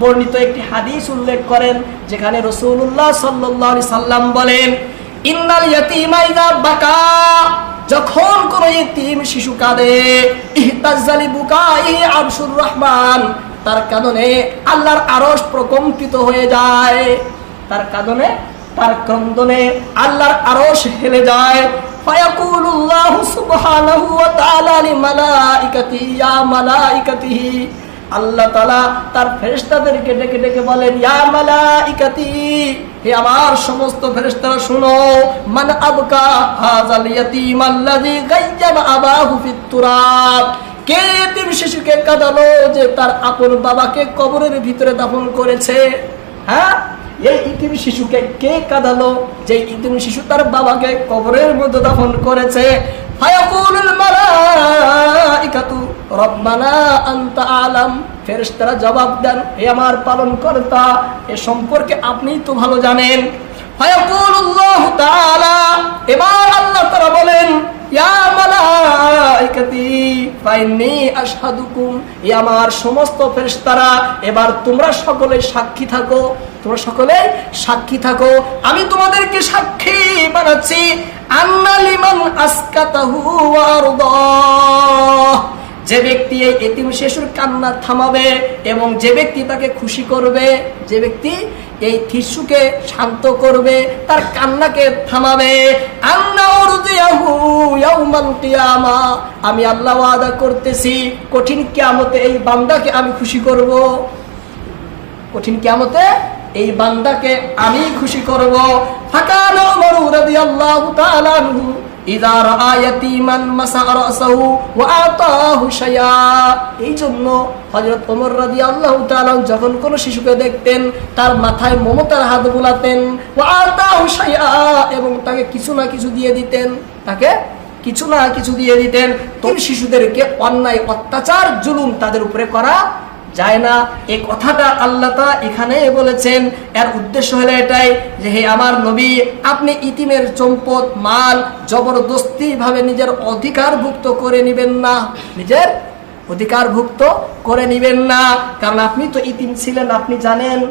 বর্ণিত একটি হাদিস উল্লেখ করেন, যেখানে সাল্লাল্লাহু সাল্লাম বলেন, ইন্নাল বাকা যখন কোন ইতিম শিশু কাঁদে বুকাই আরশুর রহমান তার কাঁদনে আল্লাহর আরশ প্রকম্পিত হয়ে যায়, তার কাঁদনে, তার ক্রন্দনে আল্লাহর আরশ হেলে যায় فيقول الله سبحانه وتعالى لملائكته يا ملائكته আল্লাহ তালা তার ফেরেশতাদেরকে ডেকে ডেকে বলেন ইয়া মালাইকাতি হে আমার সমস্ত ফেরেশতারা শুনো মান আবকা হাযাল ইয়াতীম আল্লাযী গায়্যাবা আবাহু ফিত তুরাব কে এতিম শিশুকে কাঁদালো যে তার আপন বাবাকে কবরের ভিতরে দাফন করেছে হ্যাঁ এই ইতিম শিশুকে কে কাঁদালো? যে ইতিম শিশু তার বাবাকে কবরের মধ্যে দাফন করেছে। জবাব দেন হে আমার পালন কর্তা এ সম্পর্কে আপনি তো ভালো জানেন। এবার আল্লাহ আমার সমস্ত এবার তোমরা সকলে সাক্ষী থাকো, তোমরা সকলে সাক্ষী থাকো। আমি তোমাদেরকে সাক্ষী বানাচ্ছি যে ব্যক্তি এই এতিম শিশুর কান্না থামাবে এবং যে ব্যক্তি তাকে খুশি করবে, যে ব্যক্তি এই শিশুকে শান্ত করবে, তার কান্নাকে থামাবে। আন্না আমি আল্লাহ ওয়াদা করতেছি, কঠিন কিয়ামতে এই বান্দাকে আমি খুশি করব। কঠিন কিয়ামতে এই বান্দাকে আমি খুশি করব। যখন কোন শিশুকে দেখতেন, তার মাথায় মমতার হাত বুলাতেন এবং তাকে কিছু না কিছু দিয়ে দিতেন, তাকে কিছু না কিছু দিয়ে দিতেন। তো শিশুদেরকে অন্যায়, অত্যাচার, জুলুম তাদের উপরে করা যায় না। এই কথাটা আল্লাহ এখানে বলেছেন। এর উদ্দেশ্য হলো এটাই যে, হে আমার নবী, আপনি ইতিমের সম্পদ মাল জবরদস্তি ভাবে নিজের অধিকারভুক্ত করে নিবেন না। নিজের অধিকারভুক্ত করে নিবেন না। কারণ আপনি তো ইতিম ছিলেন, আপনি জানেন।